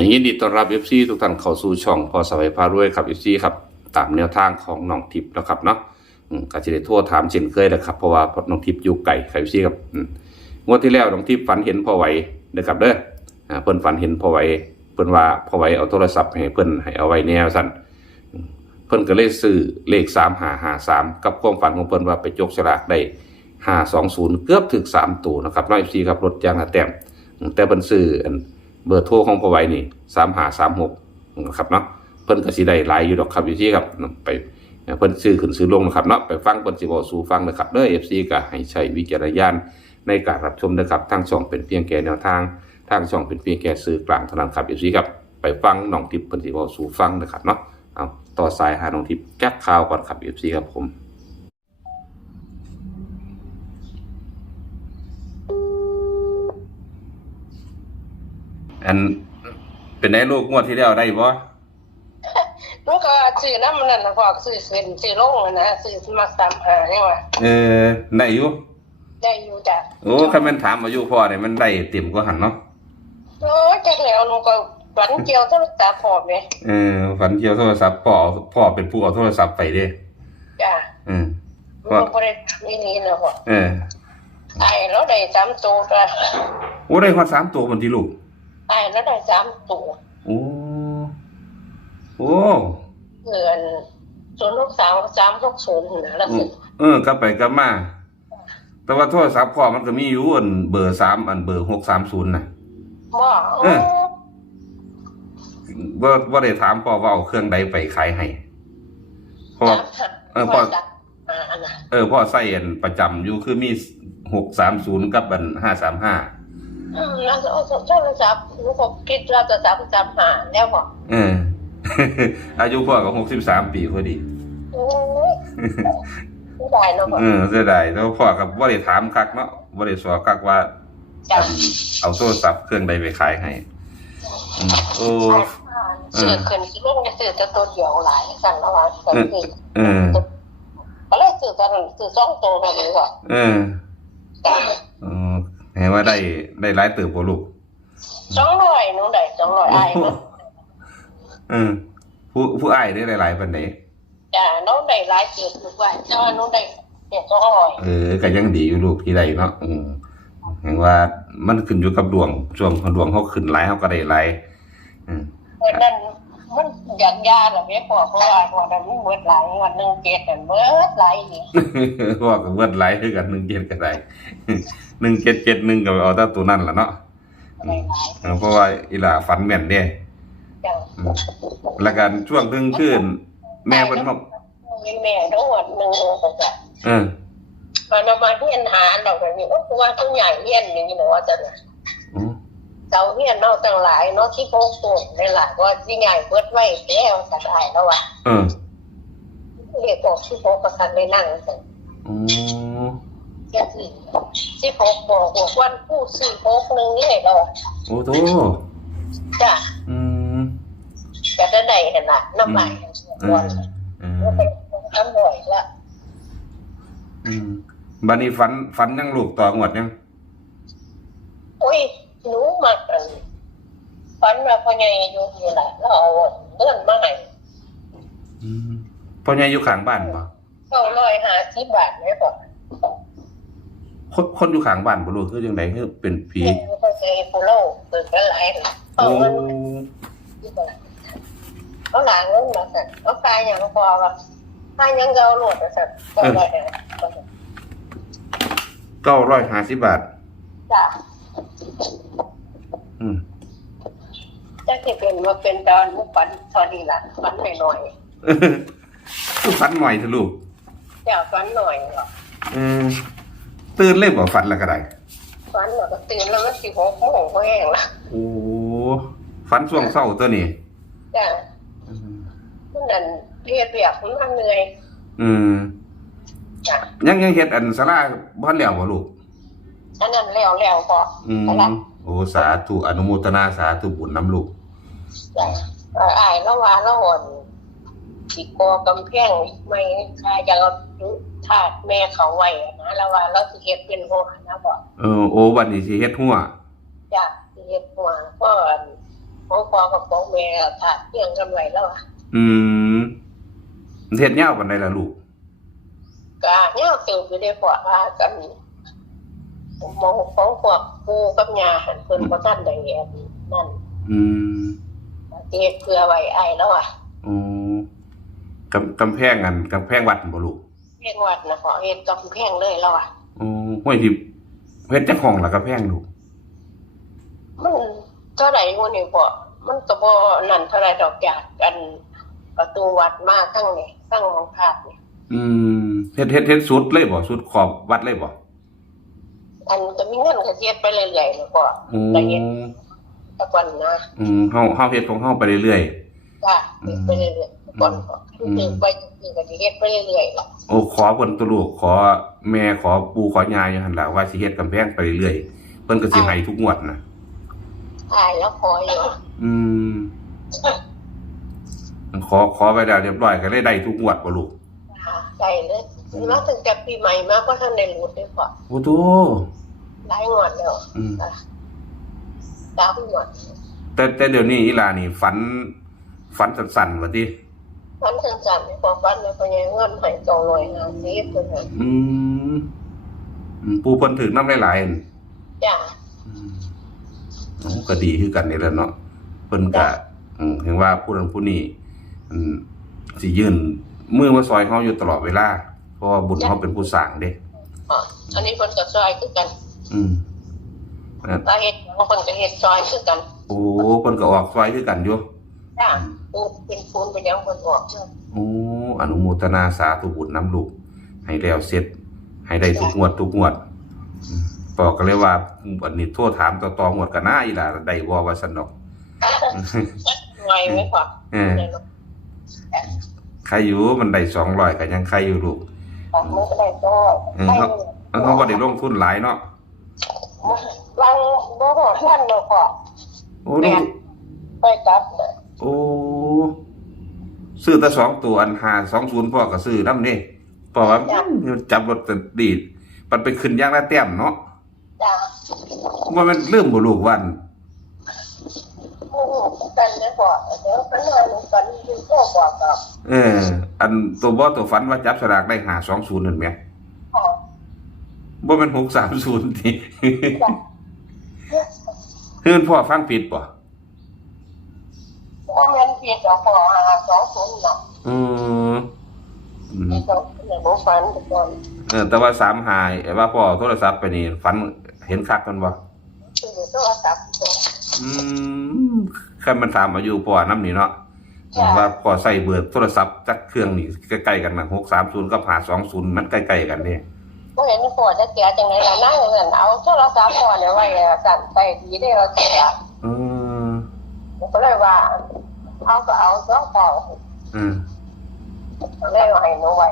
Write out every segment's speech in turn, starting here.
ยินดีต้อนรับ FC ทุกท่านเข้าสู่ช่องพอสวัยพารวยครับ FC ครับตามแนวทางของน้องทิพย์นะครับเนาะก็จะได้โทรถามเช่นเคยนะครับเพราะว่าน้องทิพย์อยู่ไกลครับ FC ครับงวดที่แล้วน้องทิพย์ฝันเห็นพ่อไหวเด้อครับเด้อเพิ่นฝันเห็นพ่อไหวเพิ่นว่าพ่อไหวเอาโทรศัพท์ให้เพิ่นให้เอาไว้แนวสั่นเพิ่นก็เลยซื้อเลข3553กับความฝันของเพิ่นว่าไปจกสลากได้520เกือบถึงสามตัวนะครับน้อง FC ครับรถยางหาแต้มแต่เพิ่นซื้อ เบอร์โทรของพ่อไว้นี่สามหาสามหกนะครับเนาะเพิ่นก็สิได้หลายอยู่ดอกครับอยู่ที่ครับไปเพิ่นซื้อขึ้นซื้อลงนะครับเนาะไปฟังเพิ่นสิบอกสู่ฟังนะครับเด้อ FC ก็ให้ใช้วิจารณญาณในการรับชมนะครับทางช่องเป็นเพียงแค่แนวทางทางช่องเป็นเพียงแค่สื่อกลางเท่านั้นครับ FC ครับไปฟังน้องทิพย์เพิ่นสิบอกสู่ฟังนะครับเนาะเอาต่อสายหาน้องทิพย์แก๊กข่าวก่อนครับ FC ครับผม อันเป็นได้ลูกงวดที่แล้วได้บ่มันก็ซื้อน้ำมันนั่นนะพ่อซื้อขึ้นซื้อลงอะนะซื้อมาสามหาเนี่ยว่ะเออได้อยู่ได้อยู่จ้ะโอ้คันแม่นถามอายุพ่อเนี่ยมันได้เต็มกว่าหันเนาะโอ้ยจักแล้วหนูก็ฝันเกี่ยวโทรศัพท์พ่อแม่เออฝันเที่ยวโทรศัพท์พ่อเอาพ่อเป็นผู้เอาโทรศัพท์ไปเด้จ้ะอืมมันบ่ได้มีนี่นะพ่อเออไอ้แล้วได้สามตัวจ้ะโอ้ได้ฮอดสามตัวมันที่ลูก ไอ้แล้วได้สามตัวโอ้โอ้เงินศูนย์หกสามสามหกศูนย์นะแล้วอืสิมเออกลับไปกลับมา แต่ว่าโทรศัพท์พ่อมันก็มีอยู่อันเบอร์สามอันเบอร์หกสามศูนย์น่ะบ่เออว่าว่าได้ถามพ่อว่าเอาเครื่องใดไปขายให้เพราะว่าเออพ่อสามหาอันน่ะเออพ่อใส่อันประจำอยู่คือมีหกสามศูนย์กับอันห้าสามห้า อืมแล้วโทรศัพท์หนูก็คิดว่าจะสามสามหาแล้วบ่เออ อายุพ่อก็หกสิบสามปีพอดีโอ้ยไม่ได้เนาะพ่อเออเสียดายแล้วพ่อกับว่าได้ถามคักเนาะว่าได้สอคักว่าจ้ะเอาโทรศัพท์เครื่องใดไปขายให้อืมโอ้เสือขึ้นสิลงจะซื้อแต่ตัวเดียวหลายสั่นแล้วว่าสั่นคือเออ ก็เลยซื้อกันซื้อสองตัวมาเลยว่าเออ เออเห็นว่าได้ได้หลายเติบบ่ลูกสองร้อยหนูได้สองร้อยไอ้มันเออผู้ผู้อ้ายได้หลายๆปานใดจ้ะน้องได้หลายเจ็ดลูกว่าแต่ว่าน้องได้เจ็ดสองร้อยเออก็ยังดีอยู่ลูกที่ได้เนาะอืมเห็นว่ามันขึ้นอยู่กับดวงช่วงดวงเขาขึ้นหลายเขาก็ได้หลายอืมเพราะนั้น มันอยากยาหรอแม่บอกเพราะว่าวันนั้นมันเบิดหลายวันหนึ่งเจ็ดแต่เบิดหลายนี่พ่อกับเบิดหลายคือกันหนึ่งเจ็ดก็ได้หนึ่งเจ็ดเจ็ดหนึ่งก็เอาแต่ตัวนั่นแหละเนาะได้หลายเออเพราะว่าอีหล่าฝันแม่นเด้จ้ะอืมแล้วกันช่วงทึงขึ้น แม่เพิ่นมามีแม่ทั้งหมดหนึ่งองค์จ้ะเออมันเอามาเฮียนหาเราแบบนี้ก็ว่าต้องใหญ่เฮียนอย่างนี้นะว่าจะนะอืม เสาเฮียนเนาะตั้งหลายเนาะที่โพกตัวในหลายว่าที่ใหญ่เบิดไว้แล้วสัตว์อายแล้วว่ะเออเรียกบอกที่โพกประคันได้นั่งสันอืมเฮียสี่ที่โพกบอกบอกวันผู้สี่โพกหนึ่งนี่เราอะโอ้โถจ้ะอืมจะได้ไหนเห็นละน้ำลายอืวัมนอืก็มเป็นน้ำบ่อยละอืมบัดนี้ฝันฝันยังลูกต่องวดยังโอ้ย หนูมักอันฝันว่าพ่อใหญ่อยู่นี่แหละแล้วเอาเงินมาให้อืมพ่อใหญ่อยู่ข้างบ้านบ่เก้าร้อยห้าสิบบาทไหมบอกคนคนอยู่ข้างบ้านบ่รู้คือจังไดคือเป็นผีเห็นพ่อใหญ่ปูโล่เปิดกันหลายเลยเอาโอ้เงินที่บ้านเอาหลานเงินมาสั่นเอาตายอย่างพอว่าตายยังเกาหลวดมาสั่นเก้าร้อยห้าสิบบาทเก้าร้อยห้าสิบบาทจ้ะ อืมจะที่เป็นมาเป็นตอนมุกฝันตอนนี้ละฝันหน่อยคือฝันหน่อยเถอะลูกๆอย่าฝันหน่อยหรอกเออตื่นเลยบ่ฝันแล้วก็ได้ฝันหรอกก็ตื่นแล้วมันสิหกโมงก็แห้งละโอ้ฝันช่วงเช้าตัวนี้จ้ะมันนั่นเรียดเรียกมันเหนื่อยอืมจ้ะยังยังเฮ็ดอันศาลาบ่ทันแล้วบ่ลูกอันนั้นแล้วแล้วพออืมเอาละ โอ้สาธุอนุโมทนาสาธุบุญน้ำลูกจ้ะเอ่ออายแล้วว่าแล้วอ่อนสิกอกำแพงไม่คาจะเอาถาดแม่เขาไว้อะนะแล้วว่าเราสิเฮ็ดเป็นหัวนะบอกเออโอ้วันนี้สิเฮ็ดหัวจ้ะสิเฮ็ดหัวเพราะอันของพ่อกับของแม่ถาดเที่ยงกันไว้แล้วอะอืมเฮ็ดยาวปานใดล่ะลูกก็แนวติวอยู่ได้พอว่ากัน มองของพวกปูกับยาหันเพิ่นบ่ทันได้อันนั่นอืมเฮ็ดเพื่อไว้ไอ้แล้วอะอ๋อกำกำแพงอันกำแพงวัดบ่ลูกเพียงวัดนะขอเฮ็ดกับแพงเลยแล้วอะอ๋อห้วยที่เฮ็ดจักห้องล่ะกำแพงลูกมันเท่าไหร่มื้อนี้บ่มันก็บ่นั่นเท่าไหร่ดอกจากกันประตูวัดมาทั้งนี่ทั้งหองภาพนี่อืมเฮ็ดเฮ็ดเฮ็ดสุดเลยบ่สุดขอบวัดเลยบ่ อันก็มีเงินก็เฮ็ดไปเรื่อยๆแล้วก็อืก็เฮ็ดมแตะก่อนนะอืมเฮาเฮาเฮ็ดของเฮาไปเรื่อย จ้ะเฮ็ดไปเรื่อยๆก่อนก็คือไปคือก็สิเฮ็ดไปเรื่อยๆล่ะๆ โอ้ขอเพิ่นตัวลูกขอแม่ขอปู่ขอยายอยู่หั่นล่ะว่าสิเฮ็ดกำแพงไปเรื่อยๆเพิ่นก็สิให้ทุกงวดนะตายแล้วขออยู่อืม ขอขอไปแล้วเรียบร้อยก็เลยได้ทุกงวดบ่ลูกอ่าได้เลย มาตั้งแต่ปีใหม่มาก็ท่านได้รู้ได้พอโอ้โตหลายงวดแล้วอืมอะสามงวดแต่แต่เดี๋ยวนี้อีหลานี่ ฝัน ฝันสั่นๆว่าติวันสั้นๆพอฟันแล้วก็ยังเงินให้สองร้อยห้าสิบเท่านั้นอืมอืมปู่เพิ่นถึกนำหลายๆอั่นจ้ะอืมอ๋อก็ดีคือกันนี่แหละเนาะเพิ่นก็อืมเห็นว่าผู้นั้นผู้นี้อืมสิยื่นมือมาซอยเฮาอยู่ตลอดเวลาเพ ราะว่าบุญเฮาเป็นผู้สร้างเด้อ๋ออันนี้คนก็ซอยคือกัน อืมอ่าตาเฮ็ดบางคนก็เฮ็ดซอยคือกัน โอ้เพิ่นก็ออกซอยคือกันอยู่จ้ะปูนเป็นปูนเป็นหยังคนออกเนาะโอ้อนุโมทนาสาธุบุญน้ำลูก ให้แล้วเสร็จ ให้ได้ทุกงวดทุกงวดอืมปอก็เลยว่าอันนี้โทษถามต่อตองวดกันหน้าอีหล่ะได้บ่ว่าซั่นดอกไงไว้พอเออใครอยู่มันได้200ก็ยังใครอยู่ลูก ออกมือก็ได้ก็เออครับแล้วเขาบ่ได้ลงทุนหลายเนาะลังบ่ฮอดท่านบ่พอโอ้ลงทุนไปจับน่ะโอ้ซื้อแต่สองตัวอันหาสองศูนย์พ่อก็ซื้อน้ำนี่พ่อว่าอื้อจับรถแต่ดีดมันไปขึ้นอย่างละแต้มเนาะจ้ะว่ามันเริ่มบ่ลูกวันอืมกันได้พอเดี๋ยวกันหน่อยหนึ่งกันคือก็บอกกับ เออ อันตัวบ่ตัวฝันว่าจับสลากได้หาสองศูนย์นั่นแหมพ่อบ่แม่นหกสามศูนย์ทีเฮือนพ่อฟังผิดป่ะว่าเงินเพียงแต่พอหาสองศูนย์เนาะอืมอืมนี่ก็อย่างบ่ฝันแต่ก่อนเออแต่ว่าสามหายว่าพ่อเอาโทรศัพท์ไปนี่ฝันเห็นคักกันบ่คือโทรศัพท์อืมคันมันถามอายุพ่อน้ำนี่เนาะ จ้ะ ว่าพ่อใส่เบอร์โทรศัพท์จักเครื่องนี่ใกล้ๆกันนะหกสามศูนย์กับหาสองศูนย์มันใกล้ๆกันเนี่ยบ่เห็นพอจะแก่จังได๋ล่ะนั่งเงินเอาโทรศัพท์ก่อนเนี่ยไว้สั่นไปดีได้เราแก่เออก็เลยว่า เอาก็เอาสองเป่าเออก็เลยให้หนูไว้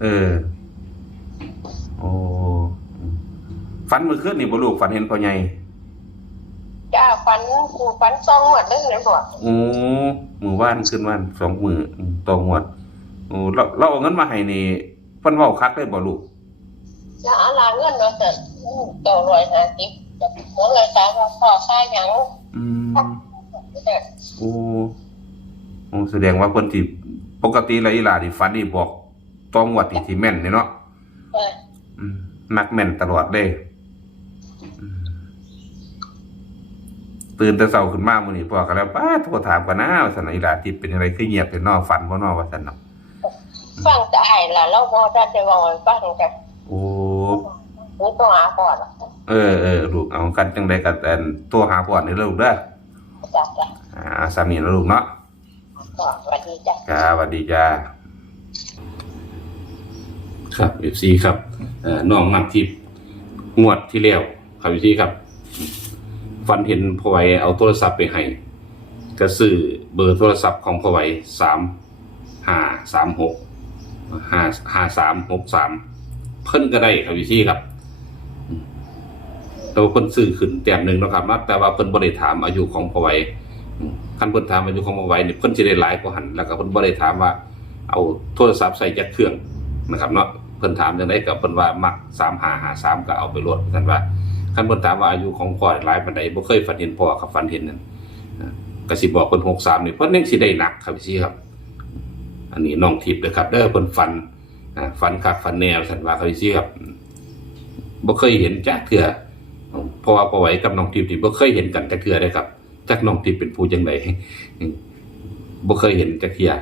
เออ โอ้ฝันเมื่อคืนนี่บ่ลูกฝันเห็นพ่อใหญ่จ้าฝันกูฝันต้องหมดเลยเลยบ่โอ้ มือว่านขึ้นว่านสองมืออืมต่อหวดโอ้เราเราเอาเงินมาให้นี่เพิ่นเว้าคักเลยบ่ลูกจะเอาลาเงินว่าสั่นเก้าร้อยห้าสิบหมดเลยตามว่าพ่อค่าหยังอืมโอ้โอ้แสดงว่าเพิ่นที่ปกติแล้วอีหลานี่ฝันนี่บอกต้องวัดนี่ที่แม่นนี่เนาะเอออืมมักแม่นตลอดเลยอืม ตื่นแต่เช้าขึ้นมามื้อนี้พ่อก็แล้วป้าโทรถามกันนะว่าซั่นน่ะอีหลาที่เป็นอะไรคือเงียบเป็นนอฝันบ่นอว่าซั่นเนาะฟังจะให้ล่ะเราบ่ได้จะบอกให้ฟังจ้ะโอ้หนูต้องหาพ่อล่ะเออเออลูกเอากันจังได๋ก็อันโทรหาพ่อนี่เด้อลูกเด้อจ้ะจ้ะอ่าสามีนะลูกเนาะก็สวัสดีจ้ะครับสวัสดีจ้าครับเอฟซีครับเอ่อน้องนับทิพย์งวดที่แล้วครับเอฟซีครับ ฟันเห็นพอไวเอาโทรศัพท์ไปให้ก็ซื้อเบอร์โทรศัพท์ของพอไวสามห้าสามหกห้าห้าสามหกสามเพิ่นก็ได้ครับเอฟซีครับแต่ว่าเพิ่นซื้อขึ้นแต้มหนึ่งนะครับแต่ว่าเพิ่นบ่ได้ถามอายุของพอไวคันเพิ่นถามอายุของมาไว้นี่ยเพิ่นสิได้หลายกว่าหันแล้วก็เพิ่นบ่ได้ถามว่า เอาโทรศัพท์ใส่จักเครื่องนะครับเนาะเพิ่นถามจังไดก็เพิ่นว่ามัก3553ก็เอาไปโหลดท่นว่า คันเพิ่นถามว่าอายุของพ่อหลายปานใดบ่เคยฝันเห็นพ่อครับฝันเห็นนั่นอ่าก็สิบอกเพิ่น63นี่เพิ่นยังสิได้หนักครับพี่ครับ อันนี้น้องทิพย์เด้อครับเด้อเพิ่นฝันฝันคักฝันแนวสันว่าครับพี่ครับบ่เคยเห็นจักเทื่อเพราะว่าพอไหวกับน้องทิพย์นี่บ่เคยเห็นกันจักเทื่อเด้ครับจักน้องทิพย์เป็นผู้จังไดบ่เคยเห็นจักเทื่อ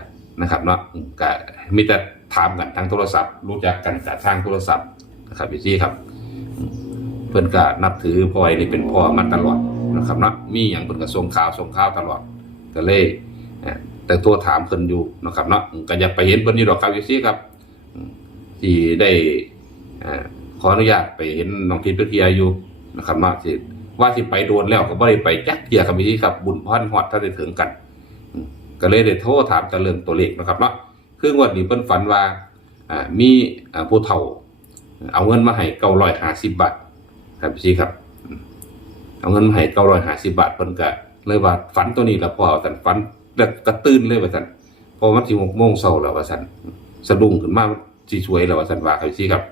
นะครับเนาะอืมก็มีแต่ถามกันทางโทรศัพท์ รู้จักกันจากทางโทรศัพท์นะครับพี่ครับ เพิ่นก็นับถือพ่อไหวนี่เป็นพ่อมาตลอดนะครับเนาะมีหยังเพิ่นก็ส่งข่าวส่งข่าวตลอดก็เล่แต่ตัวถามเพิ่นอยู่นะครับเนาะก็อยากไปเห็นเพิ่นอยู่ดอกครับอยู่ซี่ครับที่ได้ขออนุญาตไปเห็นน้องทิพย์เทียอยู่นะครับเนาะสิว่าสิไปโดนแล้วก็บ่ได้ไปจักเทียครับอยู่ซี่ครับบุญพรฮอดถ้าได้ถึงกันก็เลยได้โทรถามแต่เรื่องตัวเลขนะครับเนาะคืองวดนี้เพิ่นฝันว่ามีผู้เฒ่า เอาเงินมาให้950บาท ครับอยู่ซี่ครับ เอาเงินมาให้เก้าร้อยห้าสิบบาทเพิ่นก็เลยว่าฝันตัวนี้แล้วพอเอาสันฝันแล้วก็ตื่นเลยว่าสันพอมันสิหกโมงเช้าแล้วว่าสันสะดุ้งขึ้นมาสิสวยแล้วว่าสันว่าครับซี่ครับ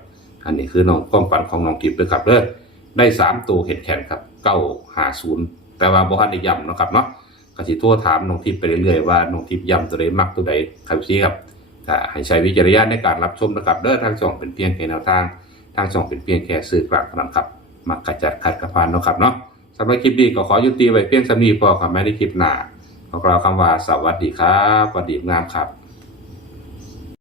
อันนี้คือน้องความฝันของน้องกิฟต์เด้อครับเด้อได้สามตัวเห็ดแขนครับเก้าห้าศูนย์แต่ว่าบ่ทันได้ย้ำนะครับเนาะก็สิโทรถามน้องทิพย์ไปเรื่อยๆว่าน้องทิพย์ย้ำตัวใดมักตัวใดครับซี่ครับก็ให้ใช้วิจารณญาณในการรับชมนะครับเด้อทางช่องเป็นเพียงแค่แนวทาง ทางช่องเป็นเพียงแค่สื่อกลางเท่านั้นครับ มักกระจัดขัดกระพานนะครับเนาะสำหรับคลิปนี้ก็ขอยุติไว้เพียงสำนีพอครับไม่ได้คลิปหนาขอกล่าวคำว่าสวัสดีครับสวัสดีงามครับ